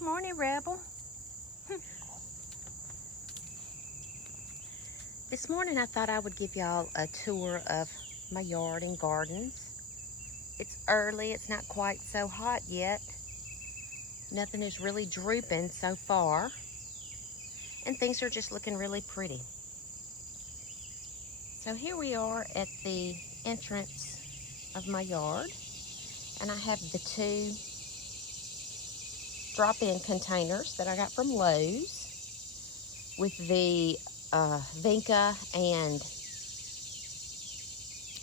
Good morning, Rebel. This morning I thought I would give y'all a tour of my yard and gardens. It's early, it's not quite so hot yet. Nothing is really drooping so far. And things are just looking really pretty. So here we are at the entrance of my yard. And I have the two drop-in containers that I got from Lowe's with the Vinca and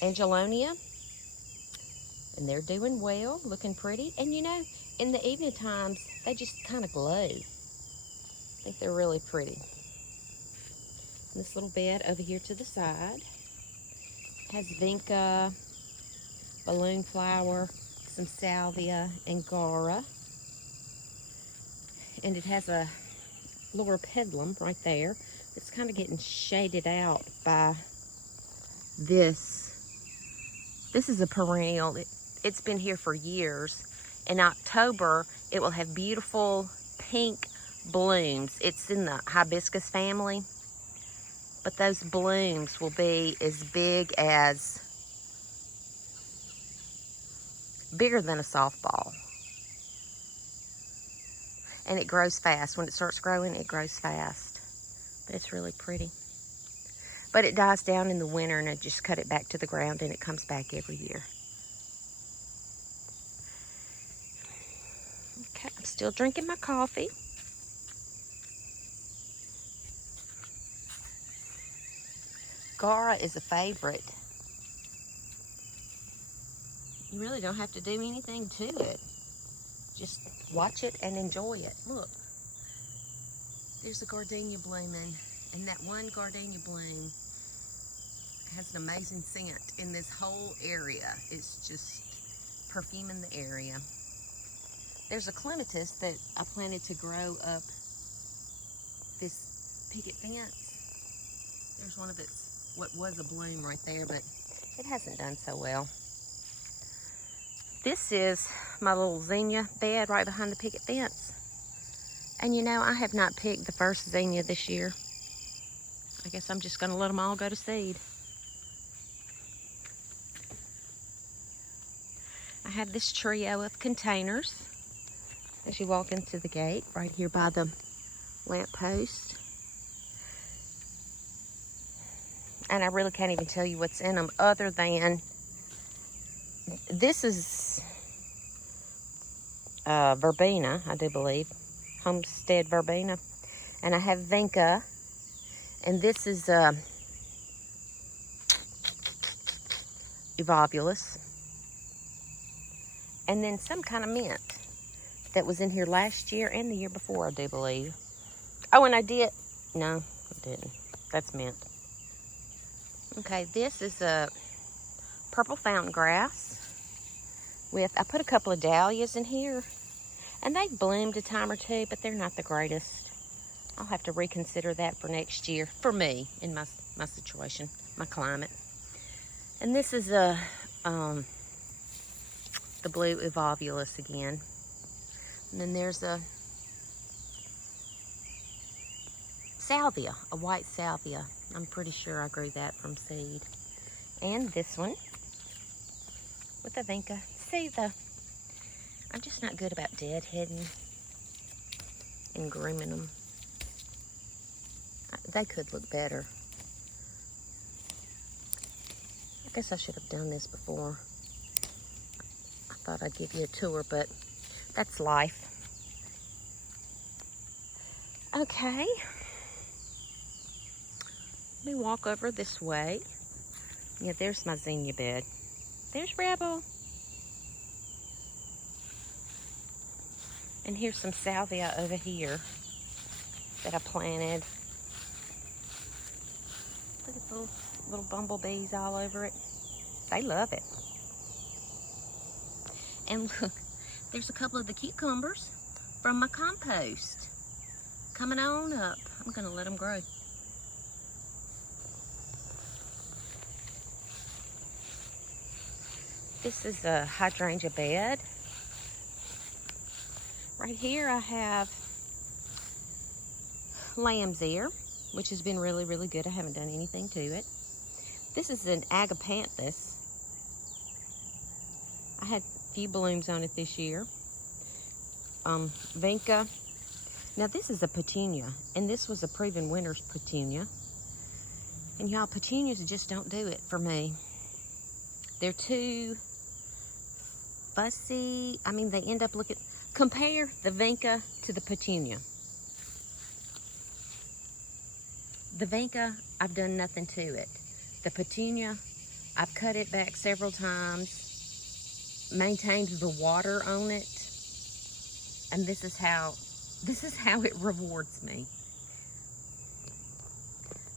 Angelonia, and they're doing well, looking pretty. And you know, in the evening times, they just kind of glow. I think they're really pretty. And this little bed over here to the side has Vinca, balloon flower, some salvia, and gaura. And it has a loropetalum right there. It's kind of getting shaded out by this. This is a perennial. It's been here for years. In October, it will have beautiful pink blooms. It's in the hibiscus family. But those blooms will be as bigger than a softball. And it grows fast. When it starts growing, it grows fast. But it's really pretty. But it dies down in the winter, and I just cut it back to the ground, and it comes back every year. Okay, I'm still drinking my coffee. Gaura is a favorite. You really don't have to do anything to it. Just watch it and enjoy it. Look, there's a gardenia blooming, and that one gardenia bloom has an amazing scent in this whole area. It's just perfuming the area. There's a clematis that I planted to grow up this picket fence. There's one of its, what was a bloom right there, but it hasn't done so well. This is my little zinnia bed right behind the picket fence. And you know, I have not picked the first zinnia this year. I guess I'm just gonna let them all go to seed. I have this trio of containers as you walk into the gate right here by the lamp post. And I really can't even tell you what's in them other than this is verbena, I do believe. Homestead verbena. And I have Vinca. And this is Evolvulus. And then some kind of mint that was in here last year and the year before, I do believe. Oh, and I did. No, I didn't. That's mint. Okay, this is a purple fountain grass. I put a couple of dahlias in here. And they've bloomed a time or two, but they're not the greatest. I'll have to reconsider that for next year. For me, in my situation, my climate. And this is the blue Evolvulus again. And then there's a salvia, a white salvia. I'm pretty sure I grew that from seed. And this one with a Vinca. See, I'm just not good about deadheading and grooming them. They could look better. I guess I should have done this before. I thought I'd give you a tour, but that's life. Okay. Let me walk over this way. Yeah, there's my zinnia bed. There's Rebel. And here's some salvia over here that I planted. Look at those little bumblebees all over it. They love it. And look, there's a couple of the cucumbers from my compost coming on up. I'm gonna let them grow. This is a hydrangea bed Right here I have lamb's ear, which has been really, really good. I haven't done anything to it. This is an agapanthus. I had a few blooms on it this year. Vinca. Now this is a petunia, and this was a proven winner's petunia. And y'all, petunias just don't do it for me. They're too fussy. I mean, they end up looking... Compare the Vinca to the petunia. The Vinca, I've done nothing to it. The petunia, I've cut it back several times, maintained the water on it, and this is how it rewards me.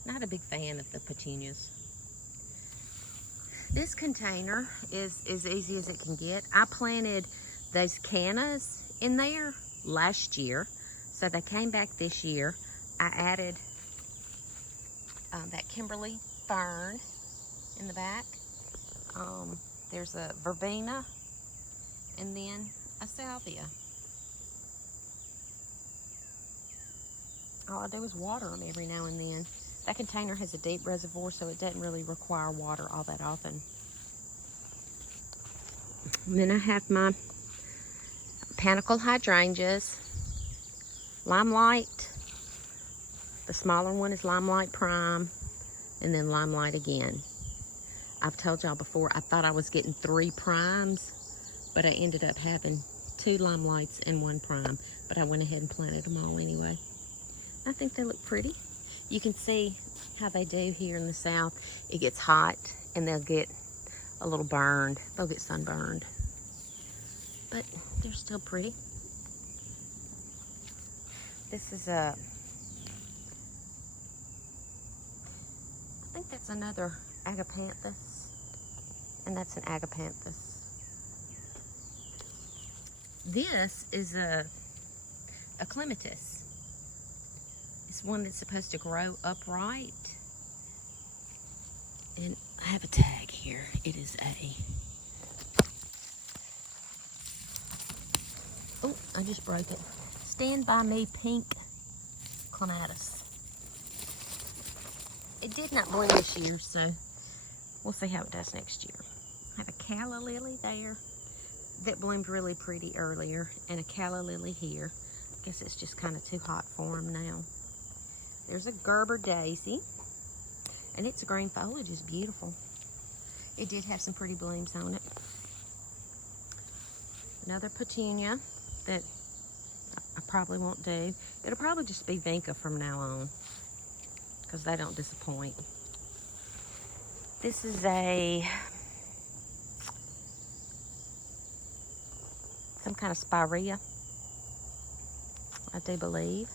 Not a big fan of the petunias. This container is as easy as it can get. I planted those cannas in there last year, so they came back this year. I added that Kimberly fern in the back. There's a verbena and then a salvia. All I do is water them every now and then. That container has a deep reservoir, so it doesn't really require water all that often. And then I have my panicle hydrangeas, Limelight. The smaller one is Limelight Prime, and then Limelight again. I've told y'all before, I thought I was getting 3 primes, but I ended up having 2 Limelights and 1 prime, but I went ahead and planted them all anyway. I think they look pretty. You can see how they do here in the south. It gets hot and they'll get a little burned. They'll get sunburned. But they're still pretty. This is I think that's another agapanthus. And that's an agapanthus. This is a clematis. It's one that's supposed to grow upright. And I have a tag here. It is oh, I just broke it. Stand By Me pink clematis. It did not bloom this year, so we'll see how it does next year. I have a calla lily there that bloomed really pretty earlier, and a calla lily here. I guess it's just kind of too hot for them now. There's a Gerber daisy, and its green foliage is beautiful. It did have some pretty blooms on it. Another petunia that I probably won't do. It'll probably just be Vinca from now on, because they don't disappoint. This is some kind of spirea, I do believe.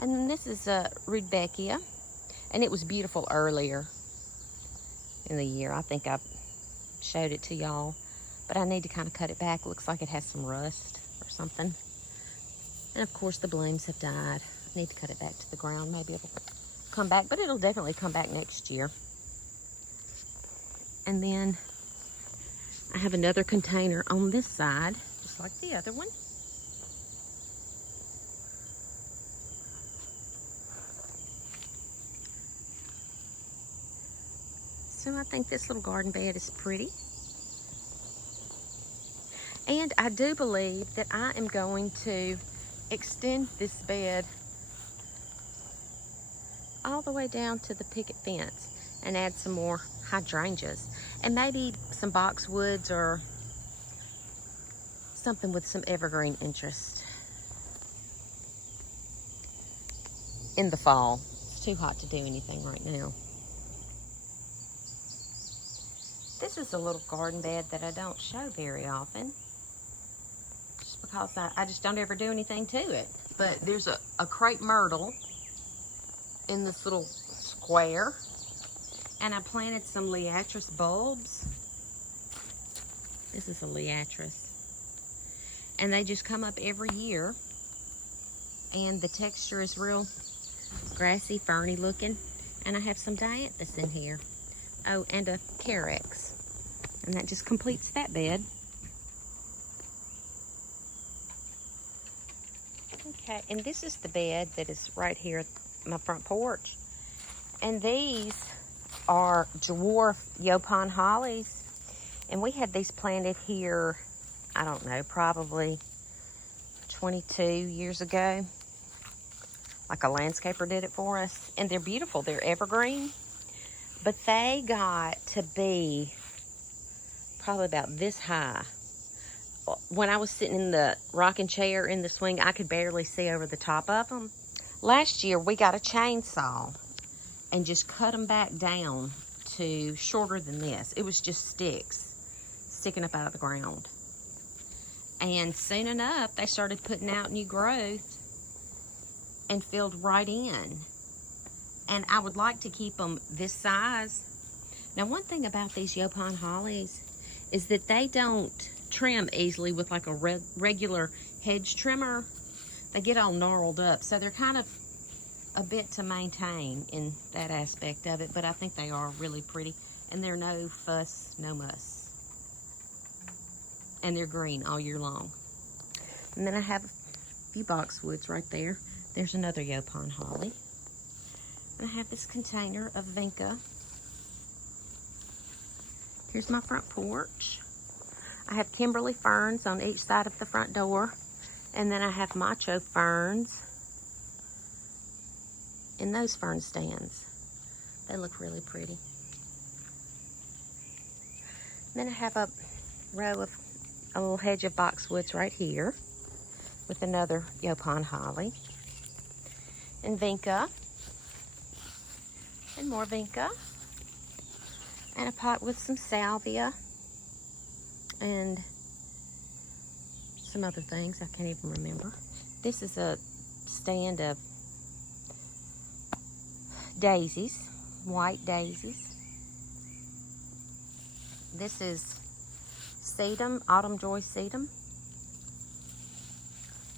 And then this is Rudbeckia, and it was beautiful earlier in the year. I think I showed it to y'all, but I need to kind of cut it back. It looks like it has some rust or something. And of course the blooms have died. I need to cut it back to the ground. Maybe it'll come back, but it'll definitely come back next year. And then I have another container on this side, just like the other one. So I think this little garden bed is pretty. And I do believe that I am going to extend this bed all the way down to the picket fence and add some more hydrangeas and maybe some boxwoods or something with some evergreen interest in the fall. It's too hot to do anything right now. This is a little garden bed that I don't show very often, just because I just don't ever do anything to it. But there's a crepe myrtle in this little square, and I planted some liatris bulbs. This is a liatris, and they just come up every year, and the texture is real grassy, ferny looking. And I have some dianthus in here. Oh, and a carex. And that just completes that bed. Okay, and this is the bed that is right here at my front porch. And these are dwarf Yopon hollies. And we had these planted here, I don't know, probably 22 years ago. Like a landscaper did it for us. And they're beautiful. They're evergreen. But they got to be probably about this high. When I was sitting in the rocking chair in the swing, I could barely see over the top of them. Last year, we got a chainsaw and just cut them back down to shorter than this. It was just sticks sticking up out of the ground. And soon enough, they started putting out new growth and filled right in. And I would like to keep them this size. Now, one thing about these Yopon hollies is that they don't trim easily with like a regular hedge trimmer. They get all gnarled up, so they're kind of a bit to maintain in that aspect of it, but I think they are really pretty, and they're no fuss, no muss. And they're green all year long. And then I have a few boxwoods right there. There's another Yopon holly. And I have this container of vinca. Here's my front porch. I have Kimberly ferns on each side of the front door. And then I have macho ferns in those fern stands. They look really pretty. And then I have a little hedge of boxwoods right here with another Yopon holly. And vinca. And more vinca. And a pot with some salvia. And some other things I can't even remember. This is a stand of daisies, white daisies. This is sedum, autumn joy sedum.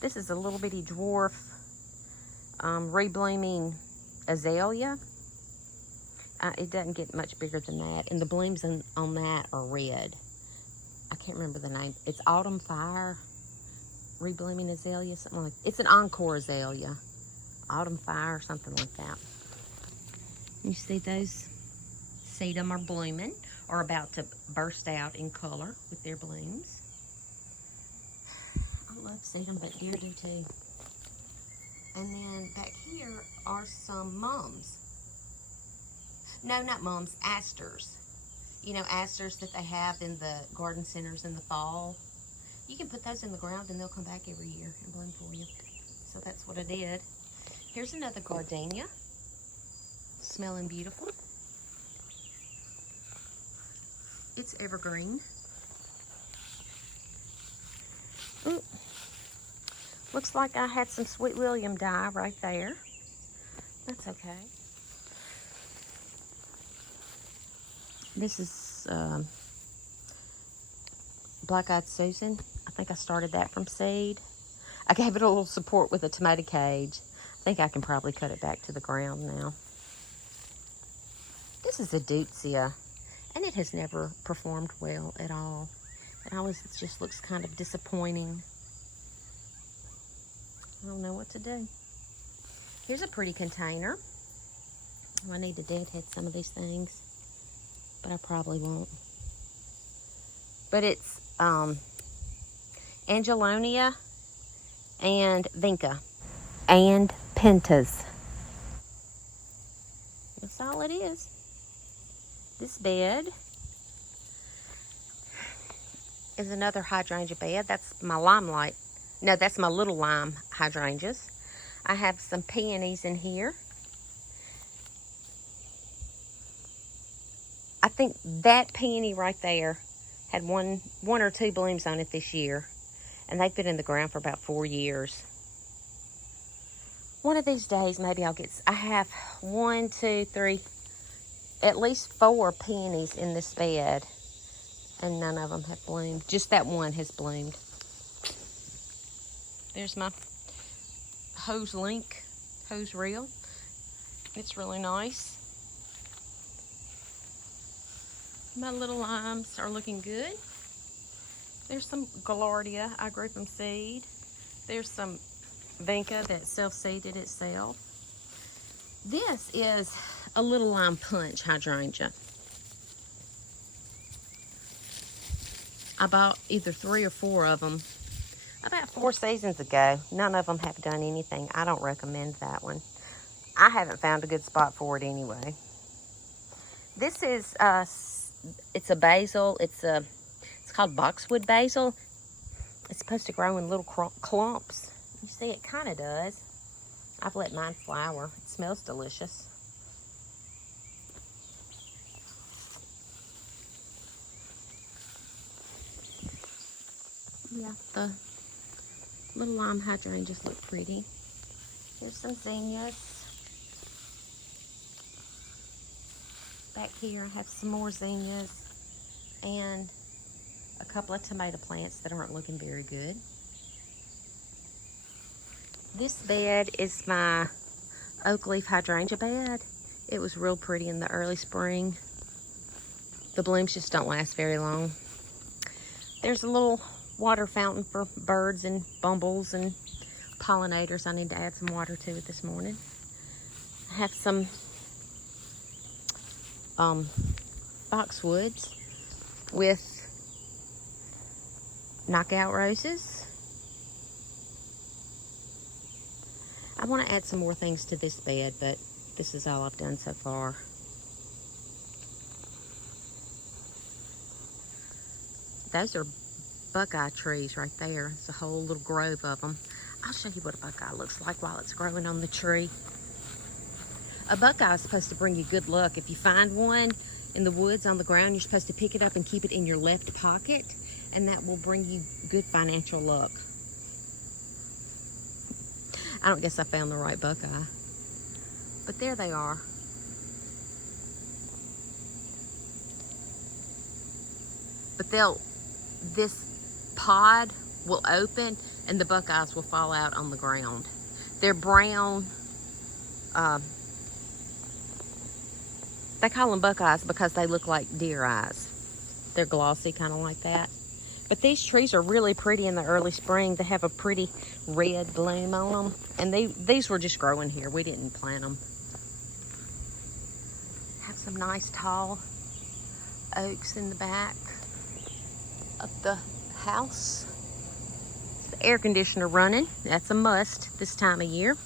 This is a little bitty dwarf reblooming azalea. It doesn't get much bigger than that, and the blooms on that are red. I can't remember the name. It's autumn fire, reblooming azalea, something like. It's an encore azalea, autumn fire, or something like that. You see those sedum are blooming, or about to burst out in color with their blooms. I love sedum, but deer do too. And then back here are some mums. No, not mums, asters. You know, asters that they have in the garden centers in the fall. You can put those in the ground and they'll come back every year and bloom for you. So that's what I did. Here's another gardenia. Smelling beautiful. It's evergreen. Ooh. Looks like I had some Sweet William die right there. That's okay. This is Black-Eyed Susan. I think I started that from seed. I gave it a little support with a tomato cage. I think I can probably cut it back to the ground now. This is a Deutzia, and it has never performed well at all. It always just looks kind of disappointing. I don't know what to do. Here's a pretty container. I need to deadhead some of these things, but I probably won't. But it's Angelonia and vinca and pentas. That's all it is. This bed is another hydrangea bed. That's my limelight. No, that's my little lime hydrangeas. I have some peonies in here. I think that peony right there had one or two blooms on it this year. And they've been in the ground for about 4 years. One of these days, maybe I'll get... I have 1, 2, 3, at least 4 peonies in this bed. And none of them have bloomed. Just that one has bloomed. There's my hose link, hose reel. It's really nice. My little limes are looking good. There's some Gaillardia I grew from seed. There's some vinca that self-seeded itself. This is a little lime punch hydrangea. I bought either 3 or 4 of them about 4 seasons ago. None of them have done anything. I don't recommend that one. I haven't found a good spot for it anyway. This is it's a basil. It's called boxwood basil. It's supposed to grow in little clumps. You see, it kind of does. I've let mine flower. It smells delicious. Yeah, the little lime hydrangeas look pretty. Here's some zinnias. Back here I have some more zinnias and a couple of tomato plants that aren't looking very good. This bed is my oak leaf hydrangea bed. It was real pretty in the early spring. The blooms just don't last very long. There's a little water fountain for birds and bumbles and pollinators. I need to add some water to it this morning. I have some boxwoods with knockout roses. I want to add some more things to this bed, but this is all I've done so far. Those are buckeye trees right there. It's a whole little grove of them. I'll show you what a buckeye looks like while it's growing on the tree. A buckeye is supposed to bring you good luck. If you find one in the woods on the ground, you're supposed to pick it up and keep it in your left pocket, and that will bring you good financial luck. I don't guess I found the right buckeye, but there they are. But this pod will open and the buckeyes will fall out on the ground. They're brown. They call them buckeyes because they look like deer eyes. They're glossy, kind of like that. But these trees are really pretty in the early spring. They have a pretty red bloom on them. And these were just growing here. We didn't plant them. Have some nice tall oaks in the back of the house. The air conditioner running. That's a must this time of year.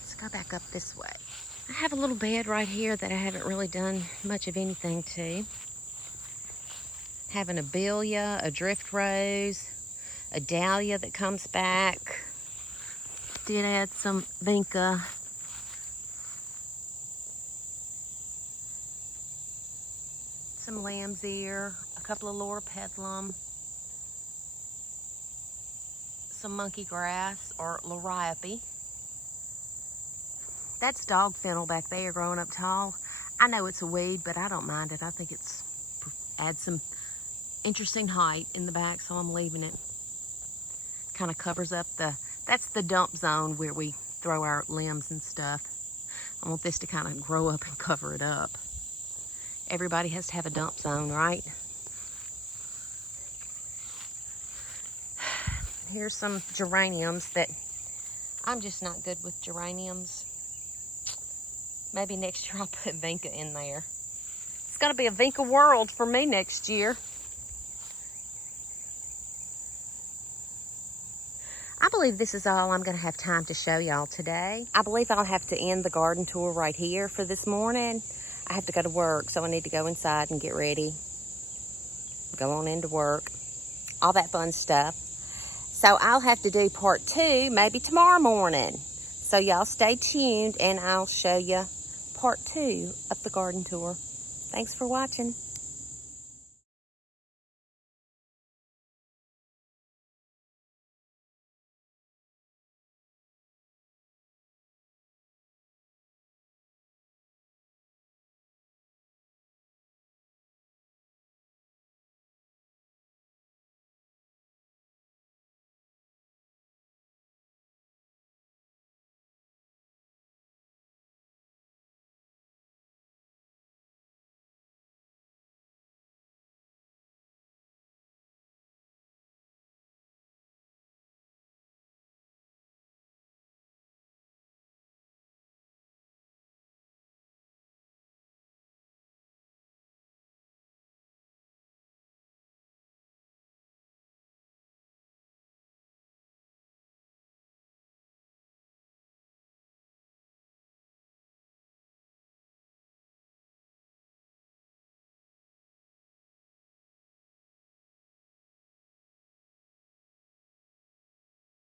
Let's go back up this way. I have a little bed right here that I haven't really done much of anything to. Have an abelia, a drift rose, a dahlia that comes back. Did add some vinca. Some lamb's ear, a couple of loropetalum, some monkey grass or liriope. That's dog fennel back there growing up tall. I know it's a weed, but I don't mind it. I think it's adds some interesting height in the back, so I'm leaving it. Kind of covers up that's the dump zone where we throw our limbs and stuff. I want this to kind of grow up and cover it up. Everybody has to have a dump zone, right? Here's some geraniums that I'm just not good with geraniums. Maybe next year I'll put vinca in there. It's gonna be a vinca world for me next year. I believe this is all I'm gonna have time to show y'all today. I believe I'll have to end the garden tour right here for this morning. I have to go to work, so I need to go inside and get ready. Go on into work. All that fun stuff. So I'll have to do part 2 maybe tomorrow morning. So y'all stay tuned and I'll show you part 2 of the garden tour. Thanks for watching.